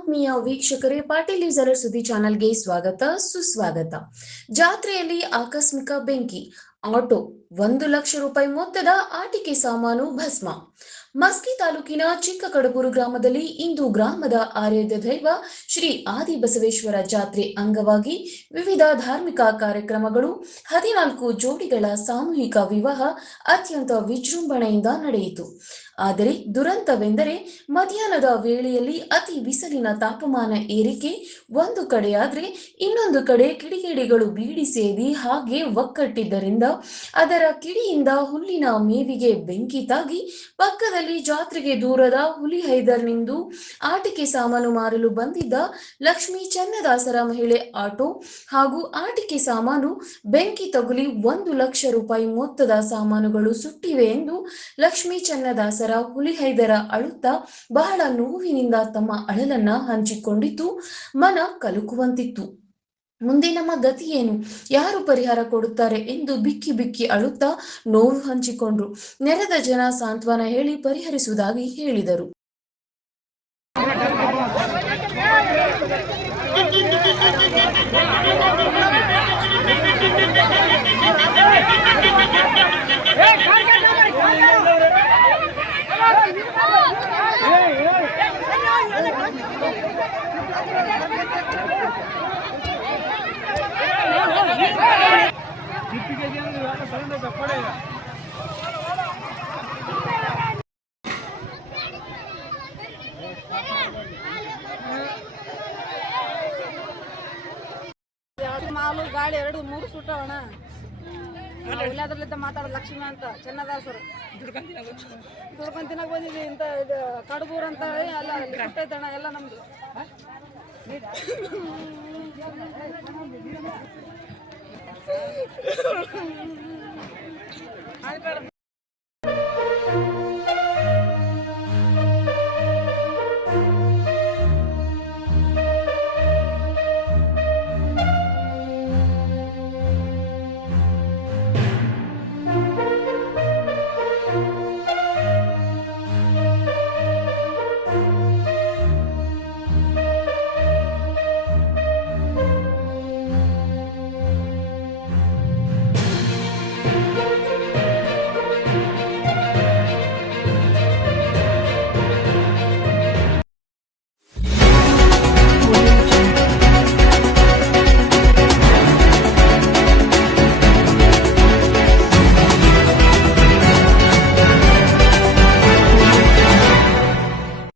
ಆತ್ಮೀಯ ವೀಕ್ಷಕರೇ, ಪಾಟೀಲ್ ಯೂಸರ್ ಸುದ್ದಿ ಚಾನೆಲ್ಗೆ ಸ್ವಾಗತ ಸುಸ್ವಾಗತ. ಜಾತ್ರೆಯಲ್ಲಿ ಆಕಸ್ಮಿಕ ಬೆಂಕಿ, ಆಟೋ 1 ಲಕ್ಷ ರೂಪಾಯಿ ಮೊತ್ತದ ಆಟಿಕೆ ಸಾಮಾನು ಭಸ್ಮ. ಮಸ್ಕಿ ತಾಲೂಕಿನ ಚಿಕ್ಕಕಡಬೂರು ಗ್ರಾಮದಲ್ಲಿ ಇಂದು ಗ್ರಾಮದ ಆರಾಧ್ಯ ದೈವ ಶ್ರೀ ಆದಿ ಬಸವೇಶ್ವರ ಜಾತ್ರೆ ಅಂಗವಾಗಿ ವಿವಿಧ ಧಾರ್ಮಿಕ ಕಾರ್ಯಕ್ರಮಗಳು, 14 ಜೋಡಿಗಳ ಸಾಮೂಹಿಕ ವಿವಾಹ ಅತ್ಯಂತ ವಿಜೃಂಭಣೆಯಿಂದ ನಡೆಯಿತು. ಆದರೆ ದುರಂತವೆಂದರೆ ಮಧ್ಯಾಹ್ನದ ವೇಳೆಯಲ್ಲಿ ಅತಿ ಬಿಸಿಲಿನ ತಾಪಮಾನ ಏರಿಕೆ ಒಂದು ಕಡೆಯಾದ್ರೆ ಇನ್ನೊಂದು ಕಡೆ ಕಿಡಿಗೇಡಿಗಳು ಬೀಡಿ ಸೇದಿ ಹಾಗೆ ಒಕ್ಕಟ್ಟಿದ್ದರಿಂದ ಅದರ ಕಿಡಿಯಿಂದ ಹುಲ್ಲಿನ ಮೇವಿಗೆ ಬೆಂಕಿ ತಾಗಿ ಪಕ್ಕದಲ್ಲಿ ಜಾತ್ರೆಗೆ ದೂರದ ಹುಲಿಹೈದರ್ನಿಂದು ಆಟಿಕೆ ಸಾಮಾನು ಮಾರಲು ಬಂದಿದ್ದ ಲಕ್ಷ್ಮೀ ಚನ್ನದಾಸರ ಮಹಿಳೆ ಆಟೋ ಹಾಗೂ ಆಟಿಕೆ ಸಾಮಾನು ಬೆಂಕಿ ತಗುಲಿ 1 ಲಕ್ಷ ರೂಪಾಯಿ ಮೊತ್ತದ ಸಾಮಾನುಗಳು ಸುಟ್ಟಿವೆ ಎಂದು ಲಕ್ಷ್ಮೀ ಚನ್ನದಾಸರ ಹುಲಿಹೈದರ ಅಳುತ್ತಾ ಬಹಳ ನೋವಿನಿಂದ ತಮ್ಮ ಅಳಲನ್ನ ಹಂಚಿಕೊಂಡಿದ್ದು ಮನ ಕಲುಕುವಂತಿತ್ತು. ಮುಂದೆ ನಮ್ಮ ಗತಿ ಏನು, ಯಾರು ಪರಿಹಾರ ಕೊಡುತ್ತಾರೆ ಎಂದು ಬಿಕ್ಕಿ ಬಿಕ್ಕಿ ಅಳುತ್ತಾ ನೋವು ಹಂಚಿಕೊಂಡ್ರು. ನೆರೆದ ಜನ ಸಾಂತ್ವನ ಹೇಳಿ ಪರಿಹರಿಸುವುದಾಗಿ ಹೇಳಿದರು. ಮಾಲು ಗಾಡಿ 2-3 ಸುಟ್ಟವಣ. ಇಲ್ಲದ್ರಲ್ಲಿದ್ದ ಮಾತಾಡೋದು ಲಕ್ಷ್ಮಿ ಅಂತ ಚನ್ನದಾಸರು ದುಡ್ಕೊಂಡ್ ತಿನ್ನಕ್ ಬಂದಿದ್ವಿ. ಇಂತ ಇದು ಕಡಬೂರ್ ಅಂತ ಹೇಳಿ ಅಲ್ಲ ಸುಟ್ಟೈತಣ್ಣ ಎಲ್ಲ ನಮ್ದು.